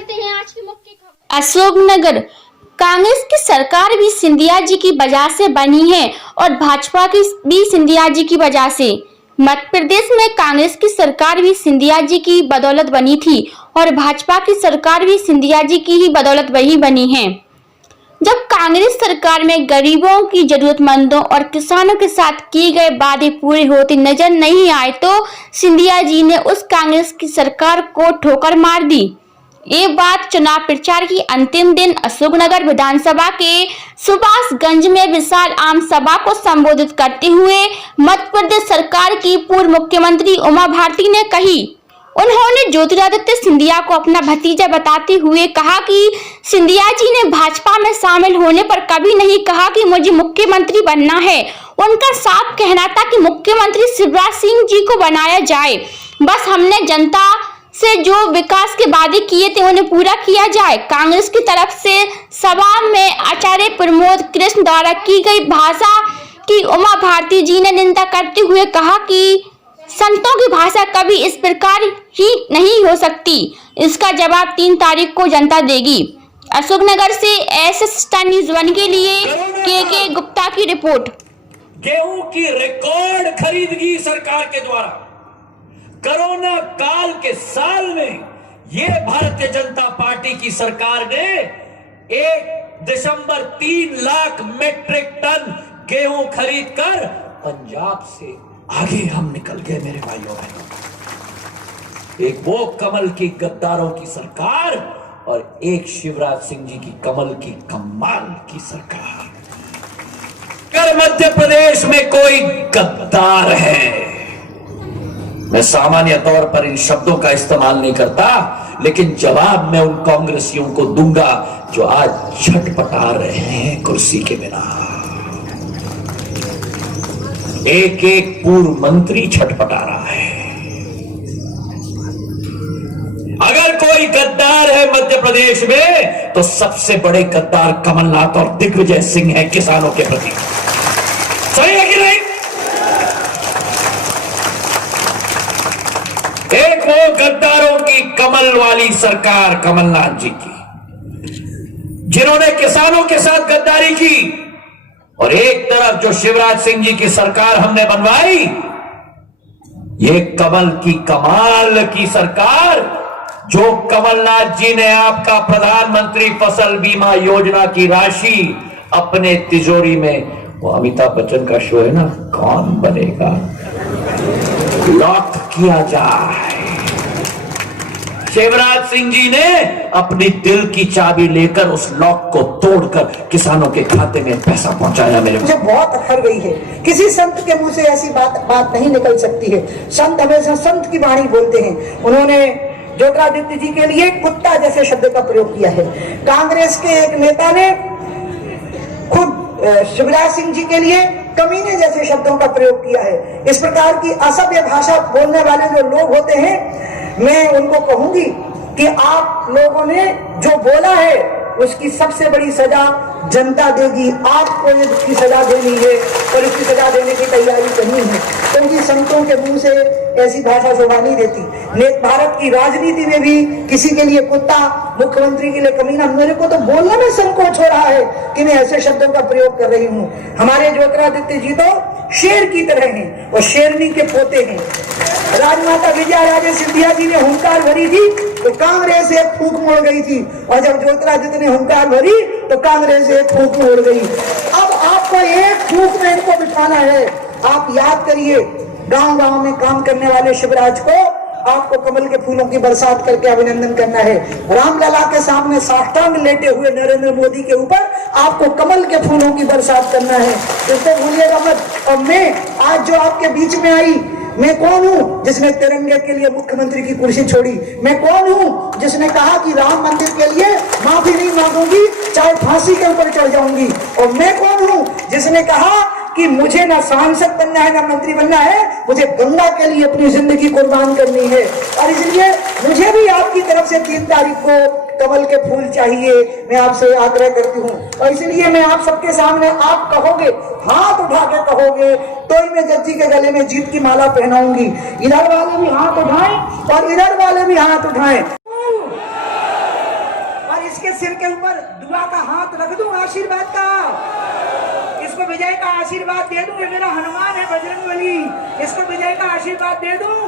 चलते हैं आज की मुख्य खबर। अशोकनगर कांग्रेस की सरकार भी सिंधिया जी की वजह से बनी है और भाजपा की भी सिंधिया जी की वजह से। मध्य प्रदेश में कांग्रेस की सरकार भी सिंधिया जी की बदौलत बनी थी और भाजपा की सरकार भी सिंधिया जी की ही बदौलत वही बनी है। जब कांग्रेस सरकार में गरीबों की, जरूरतमंदों और किसानों के साथ किए गए वादे पूरे होते नजर नहीं आए तो सिंधिया जी ने उस कांग्रेस की सरकार को ठोकर मार दी। ये बात चुनाव प्रचार की अंतिम दिन अशोकनगर विधानसभा के सुभाषगंज में विशाल आम सभा को संबोधित करते हुए मध्य प्रदेश सरकार की पूर्व मुख्यमंत्री उमा भारती ने कही। उन्होंने ज्योतिरादित्य सिंधिया को अपना भतीजा बताते हुए कहा कि सिंधिया जी ने भाजपा में शामिल होने पर कभी नहीं कहा कि मुझे मुख्यमंत्री बनना है। उनका साफ कहना था कि मुख्यमंत्री शिवराज सिंह जी को बनाया जाए, बस हमने जनता से जो विकास के वादे किए थे उन्हें पूरा किया जाए। कांग्रेस की तरफ से सभा में आचार्य प्रमोद कृष्ण द्वारा की गई भाषा की उमा भारती जी ने निंदा करते हुए कहा कि संतों की भाषा कभी इस प्रकार ही नहीं हो सकती। इसका जवाब 3 तारीख को जनता देगी। अशोकनगर से एसएस स्टार न्यूज़ 1 के लिए के गुप्ता की रिपोर्ट। गेहूं की रिकॉर्ड खरीदगी सरकार के द्वारा कोरोना काल के साल में ये भारतीय जनता पार्टी की सरकार ने 1 दिसंबर 3 लाख मीट्रिक टन गेहूं खरीद कर पंजाब से आगे हम निकल गए मेरे भाइयों बहनों। एक वो कमल की गद्दारों की सरकार और एक शिवराज सिंह जी की कमल की कमाल की सरकार। अगर मध्य प्रदेश में कोई गद्दार है, मैं सामान्य तौर पर इन शब्दों का इस्तेमाल नहीं करता, लेकिन जवाब मैं उन कांग्रेसियों को दूंगा जो आज छटपटा रहे हैं कुर्सी के बिना। एक एक पूर्व मंत्री छटपटा रहा है। अगर कोई गद्दार है मध्य प्रदेश में तो सबसे बड़े गद्दार कमलनाथ और दिग्विजय सिंह हैं किसानों के प्रति। सही है कि नहीं? एक वो गद्दारों की कमल वाली सरकार कमलनाथ जी की, जिन्होंने किसानों के साथ गद्दारी की, और एक तरफ जो शिवराज सिंह जी की सरकार हमने बनवाई, ये कमल की कमाल की सरकार, जो कमलनाथ जी ने आपका प्रधानमंत्री फसल बीमा योजना की राशि अपने तिजोरी में, वो अमिताभ बच्चन का शो है ना, कौन बनेगा, लॉक किया जाए। शिवराज सिंह जी ने अपनी दिल की चाबी लेकर उस लॉक को तोड़कर किसानों के खाते में पैसा पहुंचाया। मेरे मुझे बहुत अखर गई है, किसी संत के मुंह से ऐसी बात नहीं निकल सकती है। संत हमेशा संत की वाणी बोलते हैं। उन्होंने ज्योतिरादित्य जी के लिए कुत्ता जैसे शब्द का प्रयोग किया है। कांग्रेस के एक नेता ने खुद शिवराज सिंह जी के लिए कमीने जैसे शब्दों का प्रयोग किया है। इस प्रकार की असभ्य भाषा बोलने वाले जो लोग होते हैं, मैं उनको कहूंगी कि आप लोगों ने जो बोला है उसकी सबसे बड़ी सजा जनता देगी। आपको इसकी सजा देनी है और इसकी सजा देने की तैयारी करनी है, क्योंकि संतों के मुंह से ऐसी भाषा शोभा नहीं देती। भारत की राजनीति में भी किसी के लिए कुत्ता, मुख्यमंत्री के लिए कमीना, मेरे को तो बोलने में संकोच हो रहा है कि मैं ऐसे शब्दों का प्रयोग कर रही हूँ। हमारे ज्योतिरादित्य जी तो शेर की तरह हैं और शेरनी के पोते हैं। राजमाता विजयाराजे सिंधिया जी ने हुंकार भरी थी तो कांग्रेस एक फूंक मोड़ गई थी, और जब ज्योतिरादित्य ने हुंकार भरी तो कांग्रेस एक फूंक मोड़ गई। अब आपको एक फूंक में इनको बिठाना है। आप याद करिए, गांव-गांव में काम करने वाले शिवराज को आपको कमल के फूलों की बरसात करके अभिनंदन करना है। रामलला के सामने साष्टांग लेटे हुए नरेंद्र मोदी के ऊपर आपको कमल के फूलों की बरसात करना है। इसको भूलिएगा मत। और मैं आज जो आपके बीच में आई, मैं कौन हूँ जिसने तिरंगे के लिए मुख्यमंत्री की कुर्सी छोड़ी? मैं कौन हूँ जिसने कहा कि राम मंदिर के लिए माफी नहीं मांगूंगी, चाहे फांसी के ऊपर चढ़ जाऊंगी? और मैं कौन हूँ जिसने कहा कि मुझे ना सांसद बनना है ना मंत्री बनना है, मुझे गंगा के लिए अपनी जिंदगी कुर्बान करनी है। और इसलिए मुझे भी आपकी तरफ से 3 तारीख को कमल के फूल चाहिए, मैं आपसे आग्रह करती हूँ। और इसलिए मैं आप सबके सामने, आप कहोगे, हाथ उठा के कहोगे, तो ही मैं जज्जी के गले में जीत की माला पहनाऊंगी। इधर वाले भी हाथ उठाएं और इधर वाले भी हाथ उठाएं। सिर के ऊपर दुआ का हाथ रख दूं, आशीर्वाद का, इसको विजय का आशीर्वाद दे दूं। ये मेरा हनुमान है बजरंगबली, इसको विजय का आशीर्वाद दे दूं।